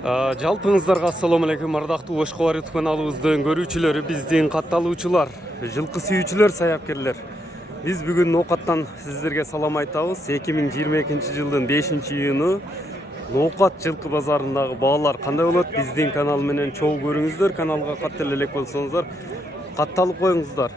Жалпыңыздарга ассаламу алейкум, ардактуу Ош Кабар каналыбыздын көрүүчүлөрү, биздин катталуучулар, жылкы сүйүүчүлөр, саяккерлер. Биз бүгүн ноокаттан сиздерге салам айтабыз. 2022 жылдын 5-июну ноокат жылкы базарындагы баалар кандай болот? Биздин канал менен чогуу көрүңүздөр. Каналга катты элек болсоңуздар, катталып коюңуздар.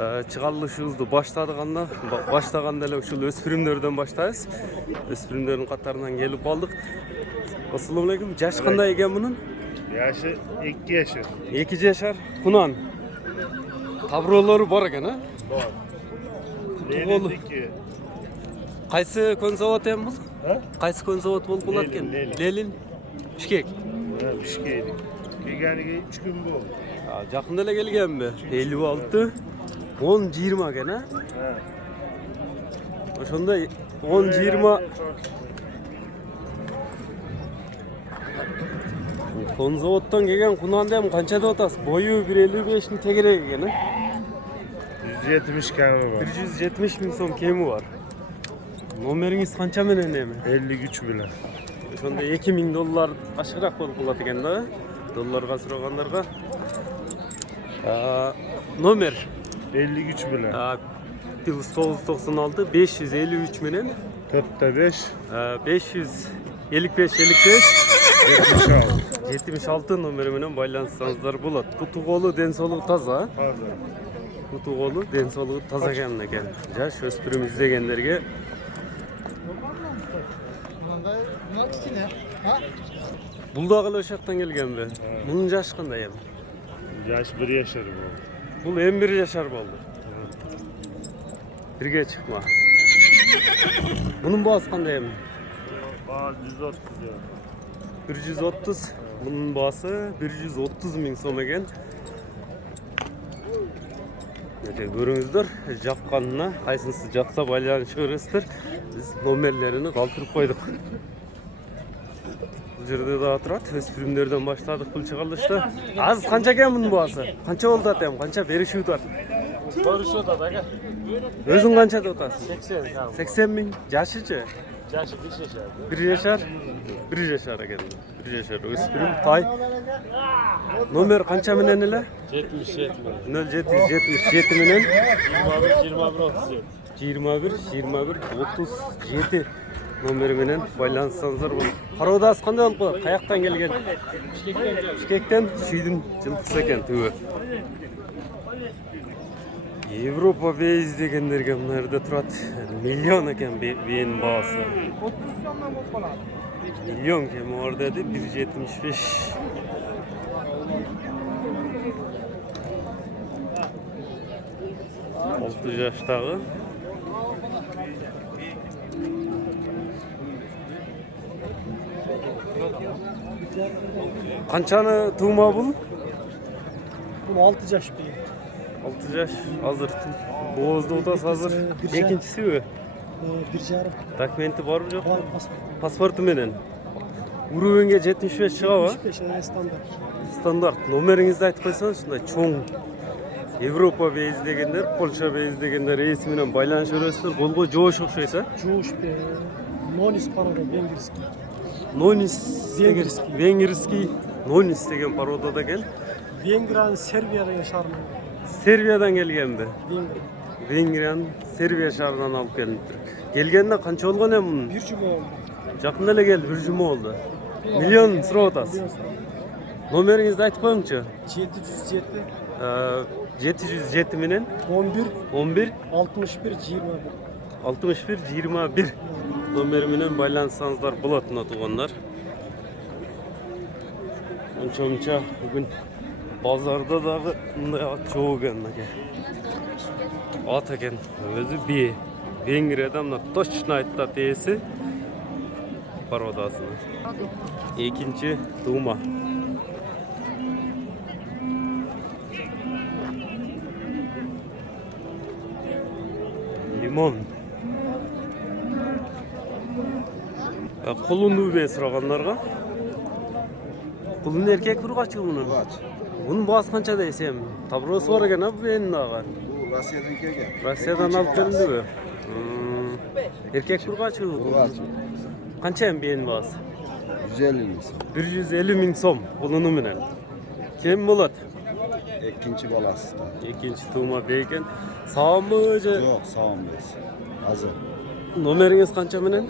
Чыгарылышыбызды баштаганда эле ушул өспүрүмдөрдөн баштайбыз. Өспүрүмдөрдүн катарынан келип калдык. Assalamu alaikum. Yaş qanday ekan bunun? Yaşı 2 yaşar. 2 yaşar. Kunan. Tabrolları var ekan, ha? Var. Kutuğolu. Qaysi konservat hem bu? Ha? Qaysi konservat bolup bolat ekan? Lelin. Bishkek. Ha, Bishkek. Kelganiga 3 kun bo'ldi. Ha, yaqinda ele kelganmi? 56 10-20 ekan, ha? Ha. Oshonda 10-20 Konzavattan kelgan Kunanda ham qancha deb atasiz? Boyu 1.55 ni tegerek ekan, ha? 170 kami var. 170 ming so'm kemi var. Nomeringiz qancha menen emi? 53 bilan. Shonda $2000 aşıraq bo'lib qoladi ekanda, dollarga so'raganlarga. Nomer 53 bilan. +996 553 menen 4'te 555 76 nomeri менен байланышсаңыздар болот. Кутуголу ден соолугу таза. Pardon. Кутуголу ден соолугу таза экен. Жаш өспүрүм издегендерге бул дагы эле ошоктон келгенби? Мунун жашы кандай эми? Yaş 1 yaşar bu. Бул эми 1 жашар болду. Бирге чыкма. Мунун баасы кандай эми? Bağ 130 ya. 130. Bunun baası 130 ming so'm ekan. Көрүңүздөр, жакканына кайсынысы жакса байланышып көрөсүздөр. Биз номерлерини калтырып койдук. Бул жерде да турат, өспүрүмдөрдөн баштадык бул чыгарылышта. Азыр канча экен мунун баасы? Канча болду атам? Канча беришип атат? Barışıyor da aga. Өзүң канча деп атасың? 80 80 ming. Жашычы? Yaşı 1 yaşar. 1 yaşar. 1 yaşar ekan. 1 yaşar. Өспүрүм тай. Номер канча менен эле? 77 bilan. 0777 менен 21 37 номери менен байланышсаңыздар болот. Пародасы кандай болуп калат? Каяктан келген? Бишкектен. Шүйдүн жылкысы экен түбү. Европа бейз дегендерге мына жерде турат. Миллион экен бейин баасы. Миллион кеми бар деди, 1.75. Oltu yaştagı. Kançanı tuğma bul? Bu 6 yaş bir. 6 yaş hazır. Boğazda otası hazır. İkincisi mi? Bir jarım. Dokumenti var mı yok? Var pasport. Pasportu menen. Uruvenге 75 çığa var. 75 standart. Standart. Nomerinizde aytıp koysanız şunday çoğun. Европа бейз дегендер, Польша бейз дегендер рейси менен байланышып өрөсүздөр. Голго жоош окшойсо. Жуш bir. Nonis paroda венгерский. Нонис Венгерский. Венгерский. Нонис деген пародада экен. Vengran Serbiya'da yaşarım. Сербиядан келгенби? Vengran. Венгрияны Сербия шаарынан алып келиптир. Келгенде канча болгон эми мунун? Bir cuma oldu. Жакында эле келди, 1 жума болду. Миллион сурап атасыз. Номериңизди айтып коюңчу. 707 менен 11 61 21 номери менен байланышсаңыздар болот мына туугандар. Онча бүгүн базарда дагы мындай ат жок экен аке. Ат экен, өзү бие. Венгрияда мына точно айтат ээси пародасына. Экинчи туума. Limon. Kulunu be sıraganlarga. Kulun erkek bir kaçı bunun? Bunun bağız kança deysem? Tabrosu var eken ha bu benim dağa. Rusya'dan gelgen. Rusya'dan alıp gelindi mi? Erkek bir kaçı? Kança hem benim bağız? 150 misin? 150 ming so'm pulini bilan. Kim bo'ladi? İkinci balası. Ikkinchi tug'ma beken. Sog'mi o'zi? Yok sağ ol biz. Hazır. Nomeringiz qancha bilan?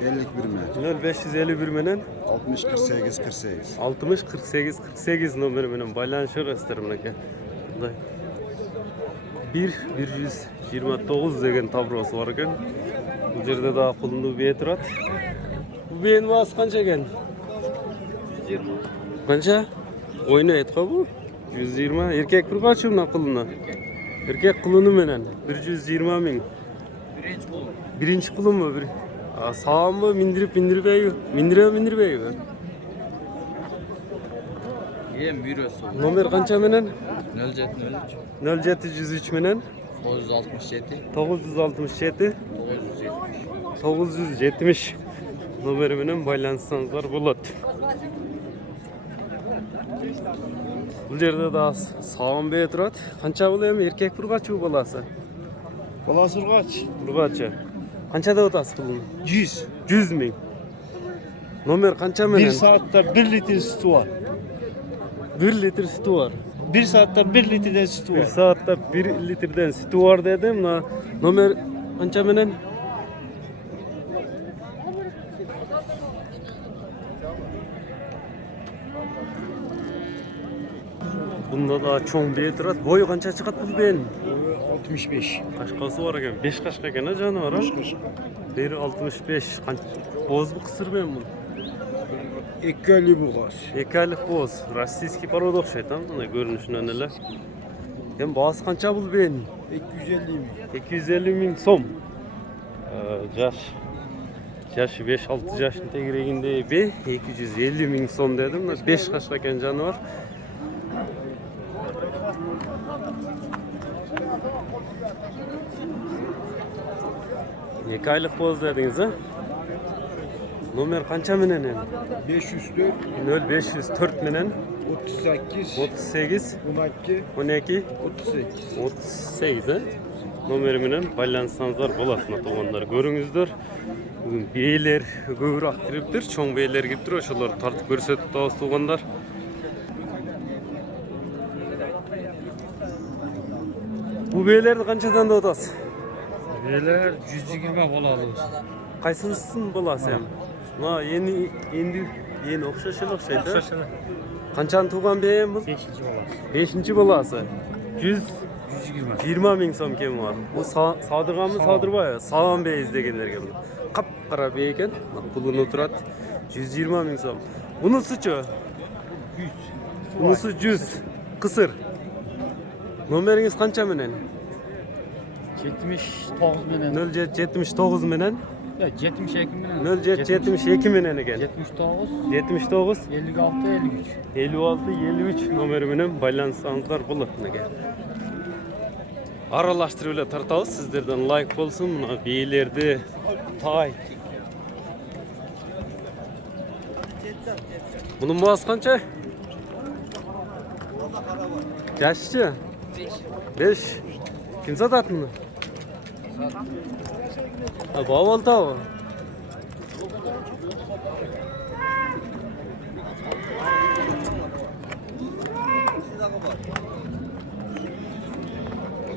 51 mi? 0551 bilan 60 48 48. 60 48 48 nomeri bilan baylanishasizlar aka. Bunday 129 degan tabrosi bor ekan. Bu yerda da qulunni ubi turadi. Bu beyin vos qancha ekan? 120. Qancha? O'ynaydi bu? 120. Erkak bir qachi buni qulunni? Erkak quluni bilan 120 ming. Birinchi qulunmi? Sağımı mindirip eyi. Mindirip eyi. Yem bürosu. Nomer qancha bilan? 0703 0703 bilan 967 967 970 nomeri bilan baylansanızlar bo'ladi. Bu yerda da sağım bey turadi. Qancha bo'laymi? Erkak bir qachi bolasi? Balası kaç? Bir qachi. Qanchada o'tasiz pulni? 100. 100 ming. Nomer qancha bilan? 1 saatte 1 litre sütü var. 1 litr sütü var. 1 saatte 1 litreden sütü 1 var. saatte 1 litreden sütü var dedim. Nomer qancha bilan? Bunda da çoğun bir turadi. Boyu qancha chiqadi bu ben? 65. Qashqasi bor ekan. 5 qashqa ekan jonivar. 1 65. Boz bu qisir ben bunu. Ekeli bu gaz. Ekalik boz. Rossiyskiy poroda o'xshaydi, mana ko'rinishidan nelar. Hem boz qancha bu ben? 250 mi? 250 ming so'm. Yaşı 5-6 yaşın tegirегinde 250 ming so'm dedim. 5 qashqa ekan jonivar. Necha oylik boz dedingiz ha? Nomer qancha bilan endi? 504 0504 bilan 38 38 12 12 38. 38 ha? Nomeri bilan baylansanızlar bo'ladi, to'g'onlar. Ko'ringizlar. Bugun beyler ko'proq kiribdir, cho'ng beyler kiribdir, o'shalar tartib ko'rsatib turamiz to'g'onlar. Bu beylerni qanchadan da o'tasiz? Beyler 120 bolalı olsun. Qaysinisini bo'lasiz ham? Ma yeni o'xshashlar. Qanchani tug'an beyin bu? 5-chi bolasi. 120 ming so'm kim var? Bu Sadirg'anmi, Sadirboy? Salom bey izdegenlerga bu. Qap-qara bey ekan. Pulini o'tiradi. 120 ming so'm. Bunisi-chi? 100. Bunisi 100. Qisir. Nomeringiz qancha bilan? 79 bilen. 0779 bilan Ya 72 bilen. 0772 bilan ekan. 79 79 56 53. 56 53 nomeri bilan baylansanızlar bo'ladi nega. Aralashtirib ular tartamiz. Sizlardan like bo'lsin. Buni beylerdi. Tay. Bunun boğaz qancha? Yaşchi? 5. Kim satadi buni? Ha, bol tav.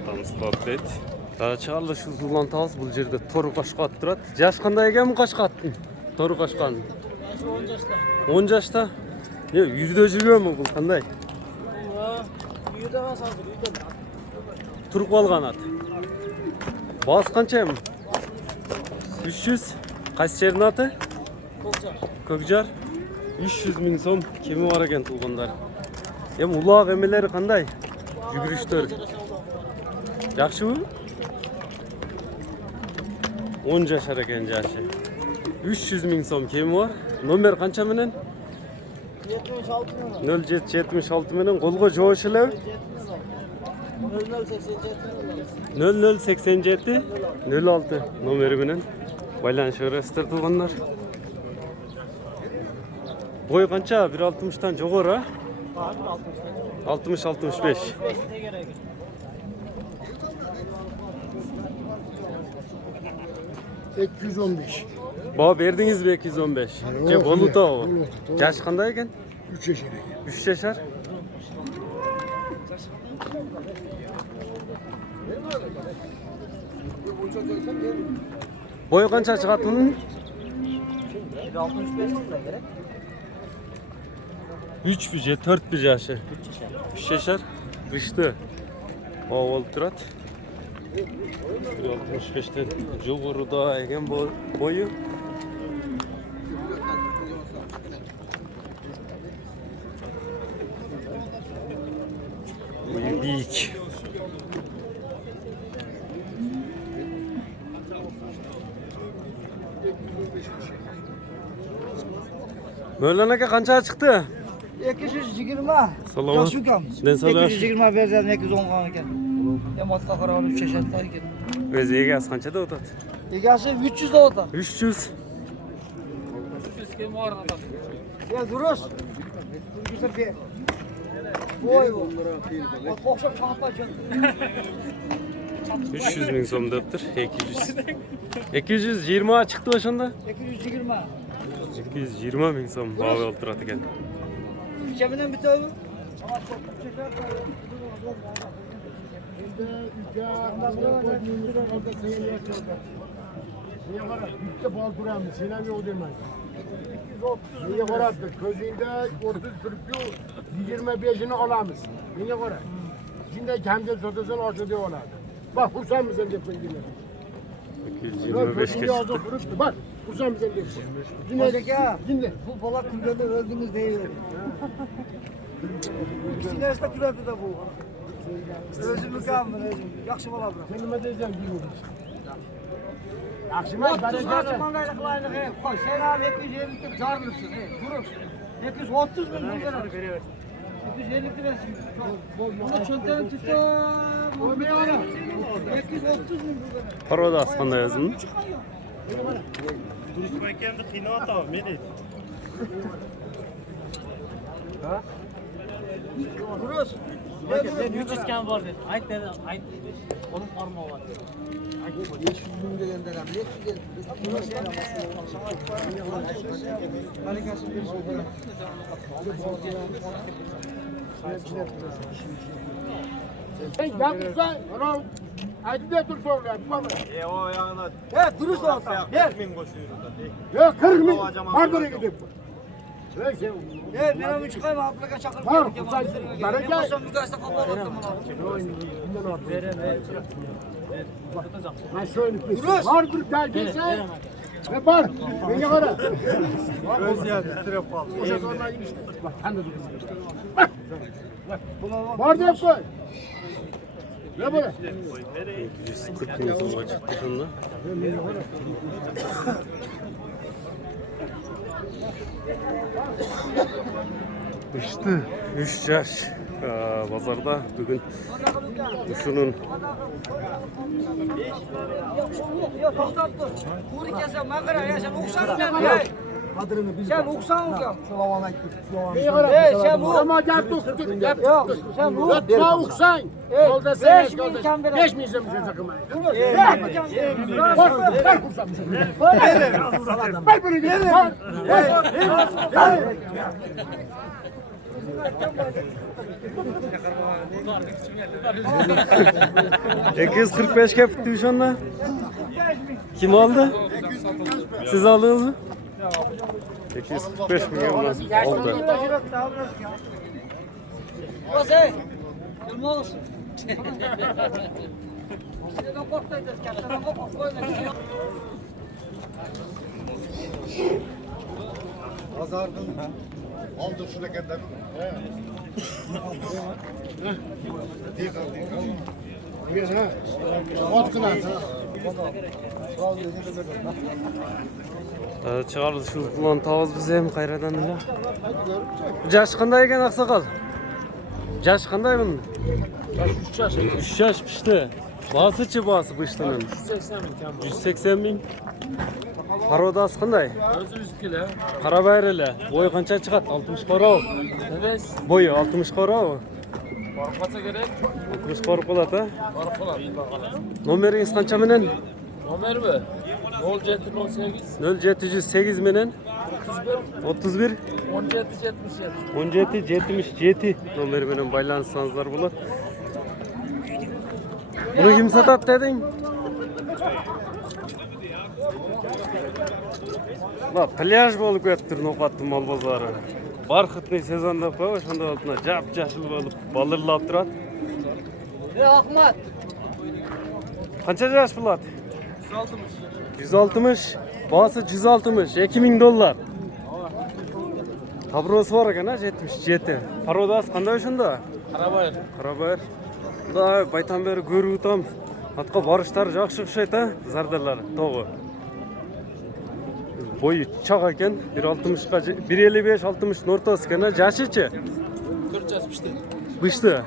Tanıştık. Daha çağırlı şu zulan tağız bu yerde toru kaşka attırad. Yaş qanday ekan bu kaşka attın? Toru kaşkan. 10 yaşta. Ne yürüde жүрген mi bu qanday? Yürüde var hazır, yürüde. Turib qolgan at. Bas qancha? 300. Qaysi yerning ati? Ko'kjar. 300 ming so'm kimi bor ekan tuyg'unlar. Hem uloq emelari qanday? Yugurishlar. Yaxshimi? 10 yashar ekan yashi. 300 ming so'm kimi bor? Nomer qancha bilan? 0776 bilan qo'lga jo'shilib 0087 06 nomeri bilan baylanışasizlar tuyg'unlar. Boy qancha? 1.60 dan jo'g'ori? 60-65. Tek 115. Baba berdiniz mi 215? Ce boluta o. Yaş qanday ekan? 3 yaşına. 3 yaşar. Boyu qancha chiqadi uning? 65 lira gerek. 3 bije, 4 bije yaşı. 3 yaşar. Rıştı. O oldu turat. 65'ten yuqorida ekan boyu. Boyu büyük. Mevlan aka qancha chiqdi? 220. Salomat. Yaxshi ukam. Den salomat. 220 berdim, 210 qolgan ekan. Yamatga qarab 3 yashar ekan. O'zi egasi qanchada o'tadi? Egasi 300 da o'tar. 300. Ya durust. Voy bu. Qo'shib chaqatlar 300 ming so'm debdir. 200. 220 chiqdi o'shanda. 220. 220 ming so'm bava o'tiradi ekan. Keminden bitiyor mu? Niye var? Bitti bal duran mı? Selam yok demek. Niye var? Közünde 30 sürüklü 25'ini alamız. Niye var? Şimdi kendi satısın aşağıda olar. Bak kursan mısın defin yine. 225 Közünde azı geçti. sürüklü. Bak kursan mısın defin. Dinle. Bu balık kulübede öldünüz değil. Sinerste kulübede de bu. Özümü kalmır özüm. Yakşı bala bırak. Kendime diyeceğim bilmiyorum. Akşama 30 ben açmanlayla kılaylık. Koy sen abi 250'lik zarlıksın. Durun. 230 bin lira. 250 lirasın. Bunu çöntenin tutu. Bu bir ara. 230 bin lira. Paroda qanday yazıldı? Durust ekendi qiynab ataman men edi. Duruz. Sen 300 kam var dedi. Ayt dedi. Ayt. Onun parmağı var. 500 bin gelende lan. 550. Sen yapmışsan ona acıda dur sonra. O yanına Evet dürüst olsa. Ver. 40 koşuyoruz da. Ya 40 bin. Var buraya gidip. Ver sen. Evet benim üç kayma ablaka çakır. Var, güzel. Bereket. Ben basam bir gazete kapalı attım Ben şöyle Duruz. var bir belgesi. Ne var? Beni ara. Göz yazdı, trap aldı. O zaman işte. Bak sen de dur. Bak. Var diye koy. Ne böyle? 140 ming so'mga chiqdi shunda. İşte 3 yaş bozorda bugun shunun Yok to'xtab tur. To'g'ri kelsa maqara ya sen o'qsan sen. Qadrini bil. Sen o'qsan ukam. Salomat aytdim. Beni ara. Ey sen bu. Ama gel dur. Gel. Yok sen bu. Yatma uksan. Ey, Yolda sen 5 bin kan ver. 5 bin izlemişsin sakın. Bak. Ver kursan. Ver bunu gel. Ver. 245 ga bitti shunda. Kim aldı? Siz aldınız mı? 245 milyon oldu. Ose. Kim olsun? Sizden korkmayacağız. Kendine kork koymayın. Aldı şuna kadar. Gel ha. Ot kılan. Chiqarishni tavuz biz ham qayerdan ila. Yash qanday ekan Aqsoqol? Yash qanday buni? 3 yash pishdi. Basichi basi bu ishdan. 180 ming. Parodasi qanday? 100 kilo. Qarabayrilar. Bo'yi qancha chiqadi? 60 qarov. Evet. Bo'yi 60 qarov. Qorqasa kerak. 60 qarov bo'ladi. Qorqalar. Nomeringiz qancha bilan? Nomer mi? 0708 menen 31 17 77 nomeri menen байланышсаңыздар болот. Bunu kim satat dedin? La plyaj bolup kettir Noqattın mal bazarı. Barxıtный сезонда qo'y, ошондо алтына жап-жашыл болуп, балырлап турат. Ahmet. Qancha жаш bulat? 160. Bası 160. $2000. Tabrosu var ekan, 77. Parodasi qanday o'shunda? Qarabayır. Da baytan beri көрүп атам. Атка барыштар жакшы окшойт, зардарлар, тогу. Boyu çak ekan, 1.60'ga 1.55-60'ın ortası ekan, yaşıçı? 4 yaş pişti. Bıştı.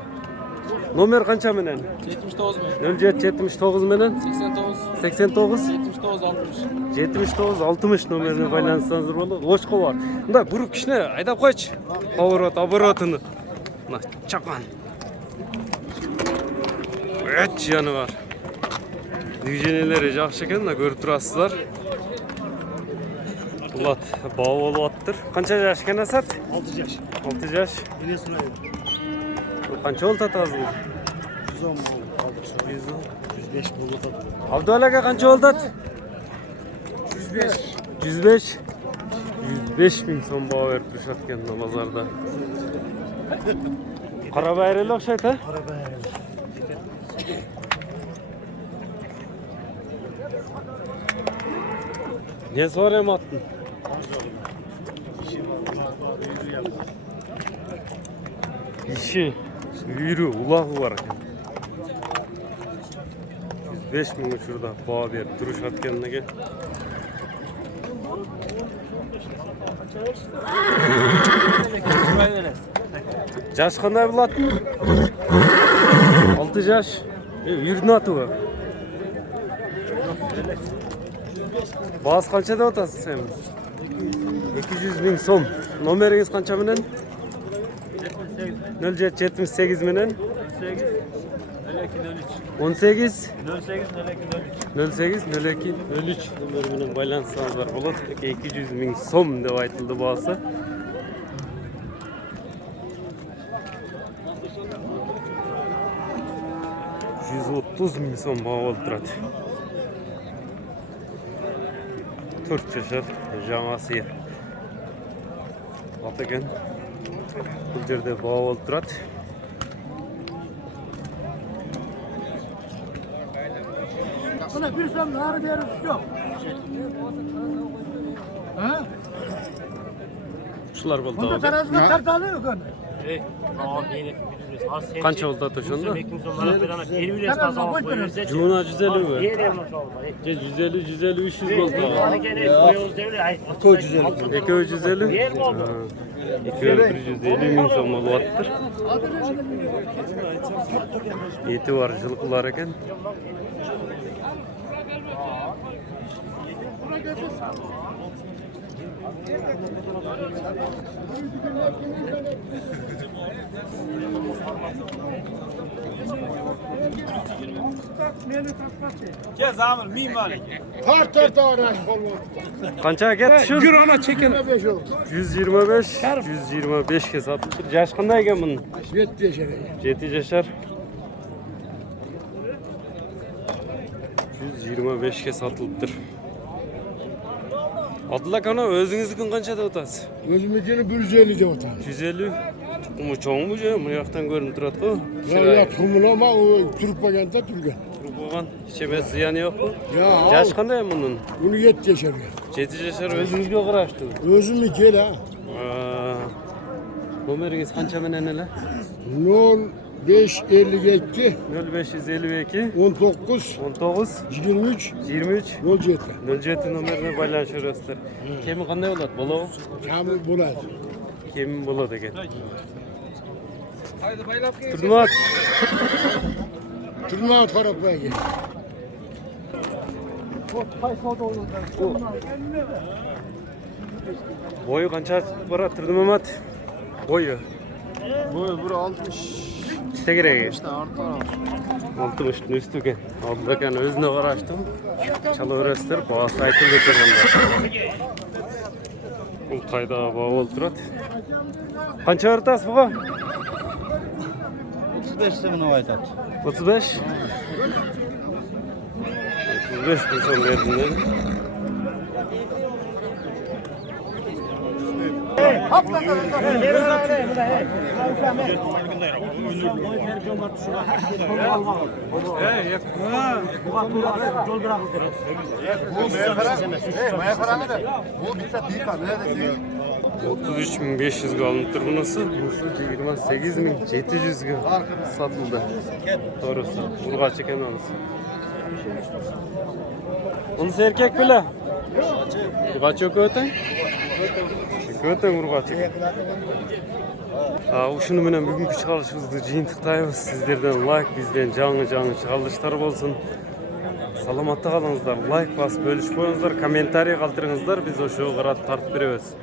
Nomer kança menen? 79 mu? 0779 menen? 89. 89 79 60. 79 60 nomerine байланышсаңыздар болот. Ошко бар. Мында буруп кичине айдап койчу. Оборотуну. Мына чакан. Өт жаны бар. Движениелери жакшы экен, мына көрүп турасыздар. Булат баа болуп аттыр. Канча жаш экен Асат? 6 yaş. 6 жаш. Yine sırayı. Канча болуп атабыз бул? 110 mu aldık? 105 buldu tadı. Abdulaka kança oldu? 105. 105 bin son bağ verip düşerken namazlarda. Karabayırlı okşayt ha? Arabaya. Ne sorayım attın? İşi, yürü, ulağı var. 105 bin şurada bağ verip duruşarken ne gel? Jaş qanday bo'ladi? 6 yaş. Yurtni ati bu. Bas qancha deb otasiz sen? 200 ming so'm. Nomeringiz qancha menen? 0778 menen 18 08 02 03 nomeri bilan байланышсаңыздар болот. 200 ming so'm deb aytıldı bahası. $130 ming so'm baho bo'lib turadi. 4 yashar жаңасы. Ot ekan. Bu yerda baho bo'lib turadi. Buna bir sen nar verip yok. Ha? Shular bo'ldi. Bunda tarazga tartalı yok hani. Tamam yine biliyoruz. Qancha bo'ldi ata shunda? Tarazga Juna 150 mi? Yere 150 150 300 bo'ldi. Koy 150. 250. Yer mi oldu? 250 ming so'm bo'lyaptir. Eti var, yilqilar ekan. Gel Zamir, mimari. Tart araç olmadı. Qancha ketdi shu? Yürü ana çekin. 25 oldu. 125 125 ga sotibdir. Yash qanday ekan bunun? 7 yaşında. 7 yashar. 125 ga sotilibdir. Abdulla kana o'zingizniki qancha deb o'tasiz? Özümüzün 150 de otar. 150. Tuxumi cho'ngmi bu? Bu yoqdan ko'rinib turadi-ku. Ya kumul ama o Türk baganda Türk'e. Quruq bo'lgan, ichimiz ziyoni yo'qku. Ya Yash qanday bunun? bunu 7 yaşında. 7 yashar o'zingizga qarashdi. Özümüzü la. Nomeringiz qancha menen ele? 0552 0552 19 19 23 23 07. 07 nomerine байланышасыздар. Kemi qanday bo'ladi? Bola? Kamil bo'ladi. Kemi bo'ladi ekan. Turmat. Turmat qarab qo'yga. Boyu qancha boradi Turmat? Boyu. Bu 60 Nechta kerak? 60'ın üstü ekan. Oldu ekan, o'zine qarashdim. Chalaverasizlar, bahasi aytilib turganda. Bu qayda baho o'tiradi. Qancha o'rtasiz buqa? 35 so'mni aytadi. 35. 35 bin so'm berdim dedi. Bu bitta büyük abi. Nerede? 33.500'ga alınıptır bunisi. Bunisi 28.700'ga satıldı. Doğrusu. Urgaç ekan onisi. Bunisi erkek bile. Urgaç öteng? Öteng urgaç ekan. Ушуну менен бүгүнкү чыгарылышыбызды жыйынтыктайбыз. Сиздерден лайк, бизден жаңы чыгарылыштар болсун. Саламатта калыңыздар. Лайк басып бөлүшүп коюңуздар, комментарий калтырыңыздар. Биз ошого карап тартып беребиз.